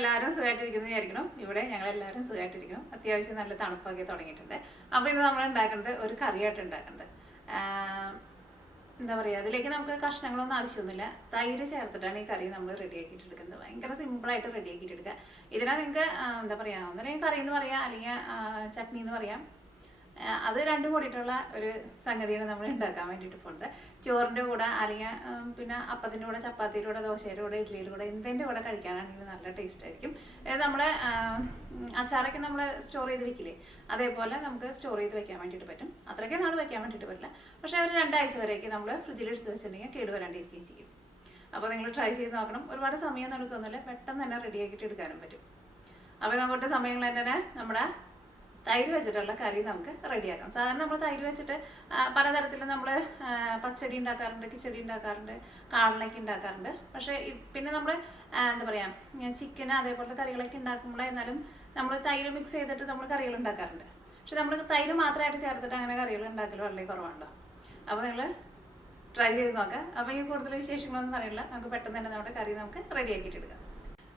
എല്ലാവരും സുഖമായിട്ടിരിക്കുന്നു വിചാരിക്കണം. ഇവിടെ ഞങ്ങളെല്ലാവരും സുഖമായിട്ടിരിക്കണം. അത്യാവശ്യം നല്ല തണുപ്പൊക്കെ തുടങ്ങിയിട്ടുണ്ട്. അപ്പോൾ ഇത് നമ്മൾ ഉണ്ടാക്കുന്നത് ഒരു കറിയായിട്ട് ഉണ്ടാക്കുന്നത്. എന്താ പറയുക, അതിലേക്ക് നമുക്ക് കഷ്ണങ്ങളൊന്നും ആവശ്യമൊന്നുമില്ല. തൈര് ചേർത്തിട്ടാണ് ഈ കറി നമ്മൾ റെഡിയാക്കിയിട്ട് എടുക്കുന്നത്. ഭയങ്കര സിമ്പിളായിട്ട് റെഡിയാക്കിയിട്ട് എടുക്കുക. ഇതിനാ നിങ്ങൾക്ക് എന്താ പറയുക, ഒന്നല്ലെങ്കിൽ കറി എന്ന് പറയാം, അല്ലെങ്കിൽ ചട്നി എന്ന് പറയാം. അത് രണ്ടും കൂടിയിട്ടുള്ള ഒരു സംഗതിയാണ് നമ്മൾ ഉണ്ടാക്കാൻ വേണ്ടിയിട്ട് പോകുന്നത്. ചോറിൻ്റെ കൂടെ അല്ലെങ്കിൽ പിന്നെ അപ്പത്തിൻ്റെ കൂടെ, ചപ്പാത്തിയുടെ കൂടെ, ദോശയുടെ കൂടെ, ഇഡ്ഡലിയുടെ കൂടെ, എന്തിൻ്റെ കൂടെ കഴിക്കാനാണെങ്കിൽ നല്ല ടേസ്റ്റ് ആയിരിക്കും. നമ്മൾ അച്ചാറൊക്കെ നമ്മൾ സ്റ്റോർ ചെയ്ത് വെക്കില്ലേ, അതേപോലെ നമുക്ക് സ്റ്റോർ ചെയ്ത് വെക്കാൻ വേണ്ടിയിട്ട് പറ്റും. അത്രയ്ക്ക് നാൾ വെക്കാൻ വേണ്ടിയിട്ട് പറ്റില്ല, പക്ഷേ ഒരു 2 ആഴ്ച വരെയൊക്കെ നമ്മൾ ഫ്രിഡ്ജിൽ എടുത്ത് വെച്ചിട്ടുണ്ടെങ്കിൽ കേടുവരാണ്ടിരിക്കുകയും ചെയ്യും. അപ്പോൾ നിങ്ങൾ ട്രൈ ചെയ്ത് നോക്കണം. ഒരുപാട് സമയം നടക്കുന്നില്ല, പെട്ടെന്ന് തന്നെ റെഡിയാക്കിയിട്ട് എടുക്കാനും പറ്റും. അപ്പോൾ നമുക്ക് സമയങ്ങൾ തന്നെ നമ്മുടെ തൈര് വെച്ചിട്ടുള്ള കറി നമുക്ക് റെഡിയാക്കാം. സാധാരണ നമ്മൾ തൈര് വെച്ചിട്ട് പലതരത്തിലും നമ്മൾ പച്ചടി ഉണ്ടാക്കാറുണ്ട്, കിച്ചടി ഉണ്ടാക്കാറുണ്ട്, കാളനൊക്കെ ഉണ്ടാക്കാറുണ്ട്. പക്ഷേ പിന്നെ നമ്മൾ എന്താ പറയുക, ചിക്കൻ അതേപോലത്തെ കറികളൊക്കെ ഉണ്ടാക്കുമ്പോൾ എന്നാലും നമ്മൾ തൈര് മിക്സ് ചെയ്തിട്ട് നമ്മൾ കറികൾ ഉണ്ടാക്കാറുണ്ട്. പക്ഷെ നമ്മൾ തൈര് മാത്രമായിട്ട് ചേർത്തിട്ട് അങ്ങനെ കറികൾ ഉണ്ടാക്കൽ വളരെ കുറവാണല്ലോ. അപ്പോൾ നിങ്ങൾ ട്രൈ ചെയ്ത് നോക്കാം. അപ്പോൾ ഈ കൂടുതൽ വിശേഷങ്ങളൊന്നും പറയില്ല, നമുക്ക് പെട്ടെന്ന് തന്നെ നമ്മുടെ കറി നമുക്ക് റെഡിയാക്കിയിട്ട് എടുക്കാം.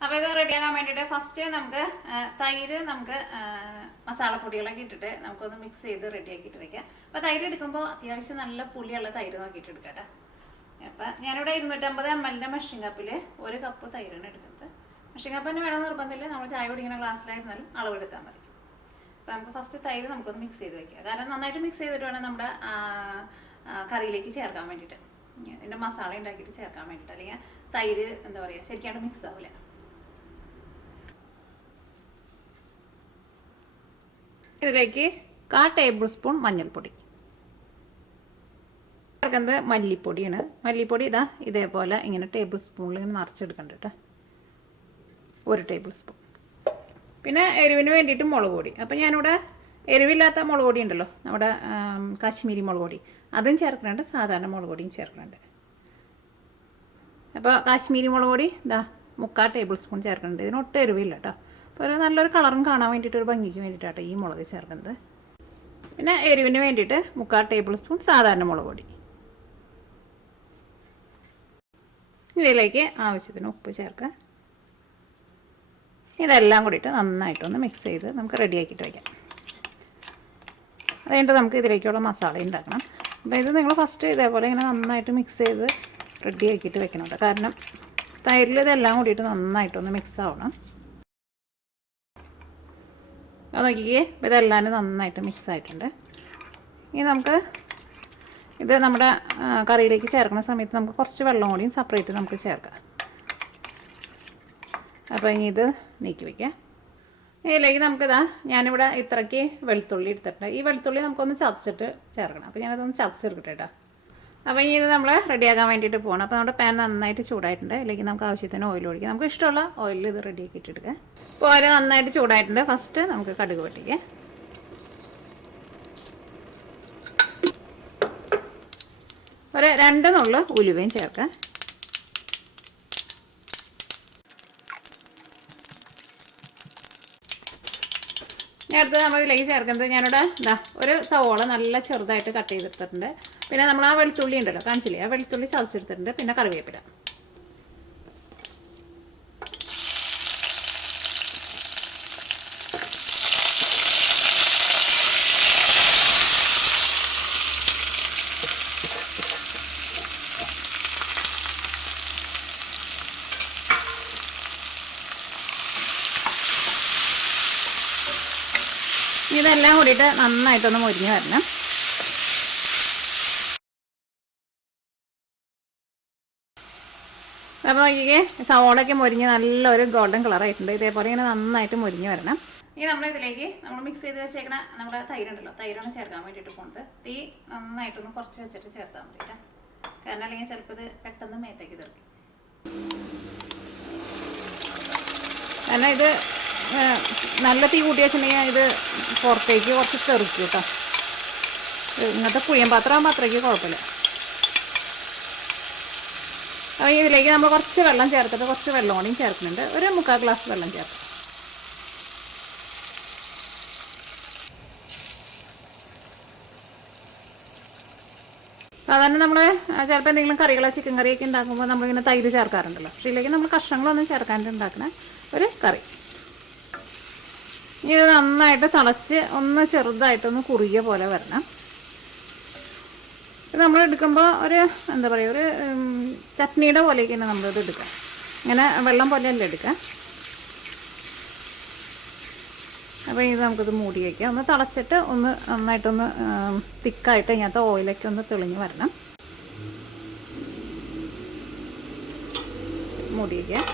അപ്പോൾ ഇത് റെഡിയാക്കാൻ വേണ്ടിയിട്ട് ഫസ്റ്റ് നമുക്ക് തൈര് നമുക്ക് മസാലപ്പൊടികളൊക്കെ ഇട്ടിട്ട് നമുക്കൊന്ന് മിക്സ് ചെയ്ത് റെഡിയാക്കിയിട്ട് വയ്ക്കാം. അപ്പോൾ തൈര് എടുക്കുമ്പോൾ അത്യാവശ്യം നല്ല പുളിയുള്ള തൈര് നോക്കിയിട്ട് എടുക്കാം കേട്ടോ. അപ്പം ഞാനിവിടെ 250 ml മെഷീൻ കപ്പിൽ 1 കപ്പ് തൈരാണ് എടുക്കുന്നത്. മെഷീൻ കപ്പ് തന്നെ വേണമെന്ന് നിർബന്ധമില്ല, നമ്മൾ ചായ കുടിക്കുന്ന ഗ്ലാസ്സിലായിരുന്നാലും അളവെടുത്താൽ മതി. അപ്പോൾ നമുക്ക് ഫസ്റ്റ് തൈര് നമുക്കൊന്ന് മിക്സ് ചെയ്ത് വയ്ക്കാം. കാരണം നന്നായിട്ട് മിക്സ് ചെയ്തിട്ട് വേണം നമ്മുടെ കറിയിലേക്ക് ചേർക്കാൻ വേണ്ടിയിട്ട്, ഇതിൻ്റെ മസാല ഉണ്ടാക്കിയിട്ട് ചേർക്കാൻ വേണ്ടിയിട്ട്. അല്ലെങ്കിൽ തൈര് എന്താ പറയുക, ശരിക്കും മിക്സ് ആവില്ല. ഇതിലേക്ക് 1/4 ടേബിൾ സ്പൂൺ മഞ്ഞൾപ്പൊടി ചേർക്കുന്നത്. മല്ലിപ്പൊടിയാണ്. മല്ലിപ്പൊടി ഇതാ ഇതേപോലെ ഇങ്ങനെ ടേബിൾ സ്പൂണിൽ ഇങ്ങനെ നിറച്ചെടുക്കണ്ട കേട്ടോ, 1 ടേബിൾ സ്പൂൺ. പിന്നെ എരിവിന് വേണ്ടിയിട്ട് മുളക് പൊടി. അപ്പോൾ ഞാനിവിടെ എരിവില്ലാത്ത മുളക് പൊടി ഉണ്ടല്ലോ, നമ്മുടെ കാശ്മീരി മുളക് പൊടി, അതും ചേർക്കുന്നുണ്ട്, സാധാരണ മുളക് പൊടിയും ചേർക്കുന്നുണ്ട്. അപ്പോൾ കാശ്മീരി മുളക് പൊടി ഇതാ 3/4 ടേബിൾ സ്പൂൺ ചേർക്കുന്നുണ്ട്. ഇതിനൊട്ടും എരിവില്ല കേട്ടോ. അപ്പോൾ ഒരു നല്ലൊരു കളറും കാണാൻ വേണ്ടിയിട്ട്, ഒരു ഭംഗിക്ക് വേണ്ടിയിട്ടാണ് ഈ മുളക് ചേർക്കുന്നത്. പിന്നെ എരിവിന് വേണ്ടിയിട്ട് 3/4 ടേബിൾ സ്പൂൺ സാധാരണ മുളക് പൊടി. ഇതിലേക്ക് ആവശ്യത്തിന് ഉപ്പ് ചേർക്കുക. ഇതെല്ലാം കൂടിയിട്ട് നന്നായിട്ടൊന്ന് മിക്സ് ചെയ്ത് നമുക്ക് റെഡിയാക്കിയിട്ട് വയ്ക്കാം. അതുകഴിഞ്ഞിട്ട് നമുക്ക് ഇതിലേക്കുള്ള മസാല ഉണ്ടാക്കണം. അപ്പോൾ ഇത് നിങ്ങൾ ഫസ്റ്റ് ഇതേപോലെ ഇങ്ങനെ നന്നായിട്ട് മിക്സ് ചെയ്ത് റെഡിയാക്കിയിട്ട് വെക്കണുണ്ട്. കാരണം തൈരിൽ ഇതെല്ലാം കൂടിയിട്ട് നന്നായിട്ടൊന്ന് മിക്സ് ആവണം. അത് നോക്കിക്കേ, ഇതെല്ലാം നന്നായിട്ട് മിക്സ് ആയിട്ടുണ്ട്. ഇനി നമുക്ക് ഇത് നമ്മുടെ കറിയിലേക്ക് ചേർക്കുന്ന സമയത്ത് നമുക്ക് കുറച്ച് വെള്ളം കൂടിയും സെപ്പറേറ്റ് നമുക്ക് ചേർക്കാം. അപ്പോൾ ഇനി ഇത് നീക്കി വയ്ക്കാം. ഇതിലേക്ക് നമുക്കിതാ ഞാനിവിടെ ഇത്രയ്ക്ക് വെളുത്തുള്ളി എടുത്തിട്ടുണ്ട്. ഈ വെളുത്തുള്ളി നമുക്കൊന്ന് ചതച്ചിട്ട് ചേർക്കണം. അപ്പോൾ ഞാനതൊന്ന് ചതച്ചെടുക്കട്ടെ കേട്ടോ. അപ്പോൾ ഇനി ഇത് നമ്മൾ റെഡിയാക്കാൻ വേണ്ടിയിട്ട് പോകണം. അപ്പോൾ നമ്മുടെ പാൻ നന്നായിട്ട് ചൂടായിട്ടുണ്ട്. ഇതിലേക്ക് നമുക്ക് ആവശ്യത്തിന് ഓയിൽ ഒഴിക്കാം. നമുക്ക് ഇഷ്ടമുള്ള ഓയിലിൽ ഇത് റെഡിയാക്കിയിട്ട് എടുക്കാം. അപ്പോൾ ഓയിൽ നന്നായിട്ട് ചൂടായിട്ടുണ്ട്. ഫസ്റ്റ് നമുക്ക് കടുക് പൊട്ടിക്കാം. ഒരു 2 നുള്ള ഉലുവയും ചേർക്കാം. അടുത്ത് നമ്മൾ ഇതിലേക്ക് ചേർക്കുന്നത്, ഞാനിവിടെ ഇതാ ഒരു സവോള നല്ല ചെറുതായിട്ട് കട്ട് ചെയ്തെടുത്തിട്ടുണ്ട്. പിന്നെ നമ്മൾ ആ വെളുത്തുള്ളി ഉണ്ടല്ലോ, കാണിച്ചില്ലേ, ആ വെളുത്തുള്ളി ചതച്ചെടുത്തിട്ടുണ്ട്. പിന്നെ കറിവേപ്പില. ഇതെല്ലാം കൂടിയിട്ട് നന്നായിട്ടൊന്ന് മൊരിഞ്ഞ് വരണം. അപ്പോൾ നോക്കിക്കേ, സവോളയൊക്കെ മൊരിഞ്ഞ് നല്ലൊരു ഗോൾഡൻ കളറായിട്ടുണ്ട്. ഇതേപോലെ ഇങ്ങനെ നന്നായിട്ട് മൊരിഞ്ഞ് വരണം. ഇനി നമ്മളിതിലേക്ക് നമ്മൾ മിക്സ് ചെയ്ത് വെച്ചേക്കണ നമ്മുടെ തൈരുണ്ടല്ലോ, തൈരാണ് ചേർക്കാൻ വേണ്ടിയിട്ട് പോകുന്നത്. തീ നന്നായിട്ടൊന്ന് കുറച്ച് വെച്ചിട്ട് ചേർത്താൽ മതി കേട്ടോ. കാരണം അല്ലെങ്കിൽ ചിലപ്പോൾ ഇത് പെട്ടെന്ന് മേത്തേക്ക് തീർക്കും. കാരണം ഇത് നല്ല തീ കൂട്ടി വെച്ചിട്ടുണ്ടെങ്കിൽ ഇത് പുറത്തേക്ക് കുറച്ച് തെറിക്കും കേട്ടോ. ഇങ്ങനത്തെ പുളിയൻ പാത്രം ആകുമ്പോൾ അത്രയ്ക്ക് കുഴപ്പമില്ല. അപ്പോൾ ഇതിലേക്ക് നമ്മൾ കുറച്ച് വെള്ളം ചേർത്തിട്ട് കുറച്ച് വെള്ളം കൂടിയും ചേർക്കുന്നുണ്ട്. ഒരു 3/4 ഗ്ലാസ് വെള്ളം ചേർക്കും. സാധാരണ നമ്മൾ ചിലപ്പോൾ എന്തെങ്കിലും കറികളോ ചിക്കൻ കറിയൊക്കെ ഉണ്ടാക്കുമ്പോൾ നമ്മളിങ്ങനെ തൈര് ചേർക്കാറുണ്ടല്ലോ. പക്ഷേ ഇതിലേക്ക് നമ്മൾ കഷ്ണങ്ങളൊന്നും ചേർക്കാണ്ട് ഉണ്ടാക്കുന്ന ഒരു കറി. ഇത് നന്നായിട്ട് തിളച്ച് ഒന്ന് ചെറുതായിട്ടൊന്ന് കുറുകിയ പോലെ വരണം. ഇത് നമ്മൾ എടുക്കുമ്പോൾ ഒരു എന്താ പറയുക, ഒരു ചട്നിയുടെ പോലെയൊക്കെ തന്നെ നമ്മളിത് എടുക്കുക. ഇങ്ങനെ വെള്ളം പോലെയല്ല എടുക്കുക. അപ്പോൾ ഇത് നമുക്കിത് മൂടി വയ്ക്കാം. ഒന്ന് തിളച്ചിട്ട് ഒന്ന് നന്നായിട്ടൊന്ന് തിക്കായിട്ട് ഇതിനകത്ത് ഓയിലൊക്കെ ഒന്ന് തെളിഞ്ഞ് വരണം. മൂടി വയ്ക്കാം.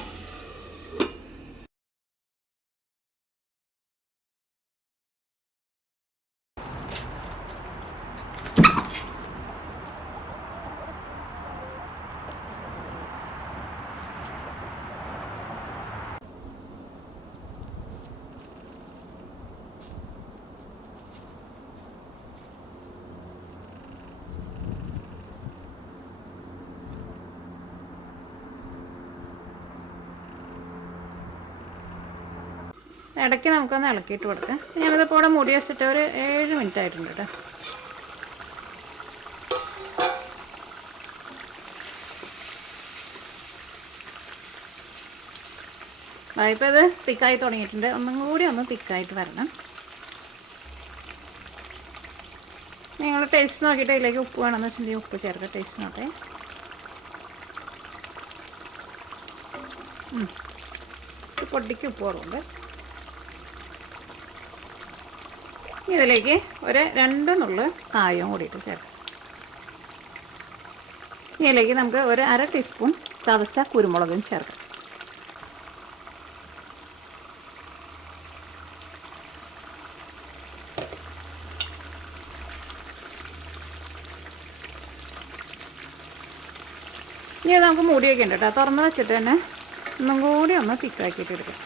ഇടയ്ക്ക് നമുക്കൊന്ന് ഇളക്കിയിട്ട് കൊടുക്കാം. ഞാനിതിപ്പോൾ ഇവിടെ മൂടി വെച്ചിട്ട് ഒരു 7 മിനിറ്റ് ആയിട്ടുണ്ട് കേട്ടോ. ഇപ്പോൾ ഇത് തിക്കായി തുടങ്ങിയിട്ടുണ്ട്. ഒന്നും കൂടി ഒന്ന് തിക്കായിട്ട് വരണം. നിങ്ങൾ ടേസ്റ്റ് നോക്കിയിട്ട് ഇതിലേക്ക് ഉപ്പ് വേണമെന്ന് വെച്ചിട്ടുണ്ടെങ്കിൽ ഉപ്പ് ചേർക്കുക. ടേസ്റ്റ് നോക്കേ. പൊടിക്ക് ഉപ്പ് കുറവുണ്ട്. ഇതിലേക്ക് ഒരു 2 നുള്ള് കായവും കൂടിയിട്ട് ചേർക്കാം. ഇതിലേക്ക് നമുക്ക് ഒരു 1/2 ടീസ്പൂൺ ചതച്ച കുരുമുളകും ചേർക്കാം. ഇനി അത് നമുക്ക് മൂടി വയ്ക്കണ്ട കേട്ടോ. തുറന്ന് വെച്ചിട്ട് തന്നെ ഒന്നും കൂടി ഒന്ന് തിക്കാക്കിയിട്ട് എടുക്കാം.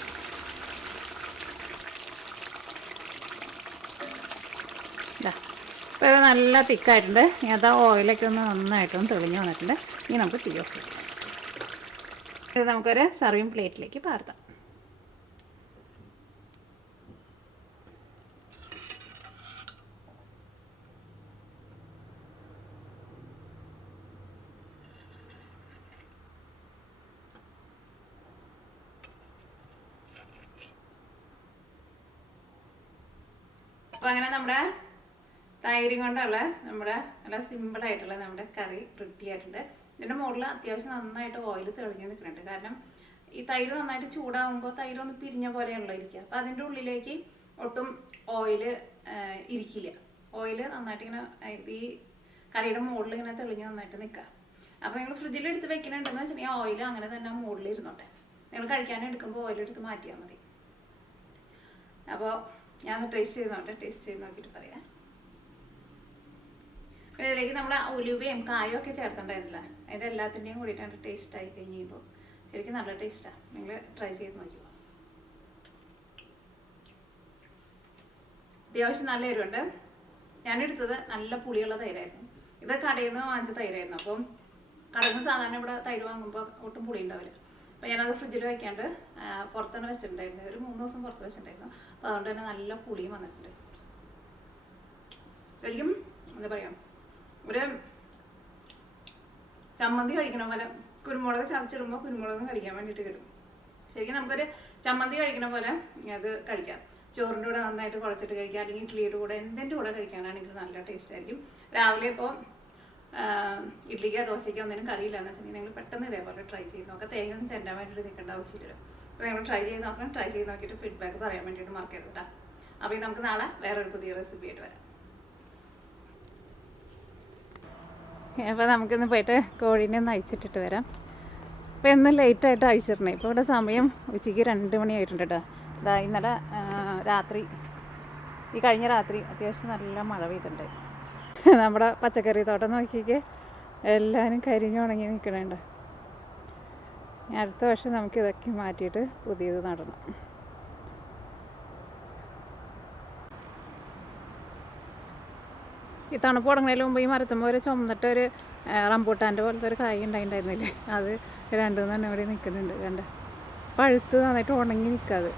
അപ്പോൾ ഇത് നല്ല തിക്കായിട്ടുണ്ട്. ഇനി അത് ഓയിലൊക്കെ ഒന്ന് നന്നായിട്ടൊന്ന് തെളിഞ്ഞ് വന്നിട്ടുണ്ട്. ഇനി നമുക്ക് തീ ഓഫ് ചെയ്യാം. ഇത് നമുക്കൊരു സർവിങ് പ്ലേറ്റിലേക്ക് പാർത്താം. അപ്പോൾ അങ്ങനെ നമ്മുടെ തൈര് കൊണ്ടുള്ള നമ്മുടെ നല്ല സിമ്പിളായിട്ടുള്ള നമ്മുടെ കറി റെഡി ആയിട്ടുണ്ട്. ഇതിൻ്റെ മുകളിൽ അത്യാവശ്യം നന്നായിട്ട് ഓയിൽ തെളിഞ്ഞ് നിൽക്കുന്നുണ്ട്. കാരണം ഈ തൈര് നന്നായിട്ട് ചൂടാകുമ്പോൾ തൈര് ഒന്ന് പിരിഞ്ഞ പോലെയാണല്ലോ ഇരിക്കുക. അപ്പോൾ അതിൻ്റെ ഉള്ളിലേക്ക് ഒട്ടും ഓയിൽ ഇരിക്കില്ല. ഓയിൽ നന്നായിട്ട് ഇങ്ങനെ ഈ കറിയുടെ മുകളിൽ ഇങ്ങനെ തെളിഞ്ഞ് നന്നായിട്ട് നിൽക്കുക. അപ്പോൾ നിങ്ങൾ ഫ്രിഡ്ജിൽ എടുത്ത് വെക്കുന്നുണ്ടെന്ന് വെച്ചിട്ടുണ്ടെങ്കിൽ ഓയിൽ അങ്ങനെ തന്നെ മുകളിൽ ഇരുന്നോട്ടെ. നിങ്ങൾ കഴിക്കാനെടുക്കുമ്പോൾ ഓയിലെടുത്ത് മാറ്റിയാൽ മതി. അപ്പോൾ ഞാൻ ടേസ്റ്റ് ചെയ്ത് നോക്കിയിട്ട് പറയാം. പിന്നെ ഇതിലേക്ക് നമ്മൾ ഉലുവയും കായും ഒക്കെ ചേർത്തിട്ടുണ്ടായിരുന്നില്ല. അതിൻ്റെ എല്ലാത്തിൻ്റെയും കൂടിയിട്ടാണ് ടേസ്റ്റ് ആയി കഴിയുമ്പോൾ ശരിക്കും നല്ല ടേസ്റ്റാണ്. നിങ്ങൾ ട്രൈ ചെയ്ത് നോക്കിയോ. അത്യാവശ്യം നല്ല എരിവുണ്ട്. ഞാനെടുത്തത് നല്ല പുളിയുള്ള തൈരായിരുന്നു. ഇത് കടയിൽ നിന്ന് വാങ്ങിച്ച തൈരായിരുന്നു. അപ്പം കടയിൽ നിന്ന് സാധാരണ ഇവിടെ തൈര് വാങ്ങുമ്പോൾ ഒട്ടും പുളി ഉണ്ടാവില്ല. അപ്പോൾ ഞാനത് ഫ്രിഡ്ജിൽ വയ്ക്കാണ്ട് പുറത്താണ് വെച്ചിട്ടുണ്ടായിരുന്നു. ഒരു 3 ദിവസം പുറത്ത് വെച്ചിട്ടുണ്ടായിരുന്നു. അപ്പോൾ അതുകൊണ്ട് തന്നെ നല്ല പുളിയും വന്നിട്ടുണ്ട്. ശരിക്കും എന്താ പറയുക, ഒരു ചമ്മന്തി കഴിക്കണ പോലെ കുരുമുളക് ചതച്ചിടുമ്പോൾ കുരുമുളകും കഴിക്കാൻ വേണ്ടിയിട്ട് കിട്ടും. ശരിക്കും നമുക്കൊരു ചമ്മന്തി കഴിക്കണ പോലെ അത് കഴിക്കാം. ചോറിൻ്റെ കൂടെ നന്നായിട്ട് കുഴച്ചിട്ട് കഴിക്കാം, അല്ലെങ്കിൽ ഇഡ്ഡലിയുടെ കൂടെ എന്തിൻ്റെ കൂടെ കഴിക്കാനാണെങ്കിൽ നല്ല ടേസ്റ്റ് ആയിരിക്കും. രാവിലെ ഇപ്പോൾ ഇഡ്ലിക്കോ ദോശയ്ക്കോ ഒന്നിനും കറിയില്ല എന്ന് വെച്ചിട്ടുണ്ടെങ്കിൽ നിങ്ങൾ പെട്ടെന്ന് ഇതേപോലെ ട്രൈ ചെയ്ത് നോക്കാം. തേങ്ങ ഒന്നും ചെണ്ടാൻ വേണ്ടിയിട്ട് നിൽക്കേണ്ട ആവശ്യമില്ല. അപ്പോൾ നിങ്ങൾ ട്രൈ ചെയ്ത് നോക്കണം. ട്രൈ ചെയ്ത് നോക്കിയിട്ട് ഫീഡ്ബാക്ക് പറയാൻ വേണ്ടിയിട്ട് മറക്കരുത് കേട്ടോ. അപ്പോൾ നമുക്ക് നാളെ വേറൊരു പുതിയ റെസിപ്പി ആയിട്ട് വരാം. അപ്പോൾ നമുക്കിന്ന് പോയിട്ട് കോഴീനെ ഒന്ന് അഴിച്ചിട്ടിട്ട് വരാം. അപ്പോൾ ഇന്ന് ലേറ്റായിട്ട് അഴിച്ചിടണേ. ഇപ്പോൾ ഇവിടെ സമയം ഉച്ചയ്ക്ക് 2 മണിയായിട്ടുണ്ട് കേട്ടോ. ഇതാ ഇന്നലെ രാത്രി, ഈ കഴിഞ്ഞ രാത്രി അത്യാവശ്യം നല്ല മഴ പെയ്തിട്ടുണ്ട്. നമ്മുടെ പച്ചക്കറി തോട്ടം നോക്കിയൊക്കെ എല്ലാവരും കരിഞ്ഞുണങ്ങി നിൽക്കണുണ്ട്. അടുത്ത വർഷം നമുക്കിതൊക്കെ മാറ്റിയിട്ട് പുതിയത് നടണം. ഈ തണുപ്പ് തുടങ്ങുന്നതിന് മുമ്പ് ഈ മരത്തുമ്പോൾ ഒരു ചുമന്നിട്ട് ഒരു റംബൂട്ടാൻ്റെ പോലത്തെ ഒരു കായ് ഉണ്ടായിട്ടുണ്ടായിരുന്നില്ലേ, അത് 2 കൂടി നിൽക്കുന്നുണ്ട്. കണ്ട പഴുത്ത് നന്നായിട്ട് ഉണങ്ങി നിൽക്കാതെ.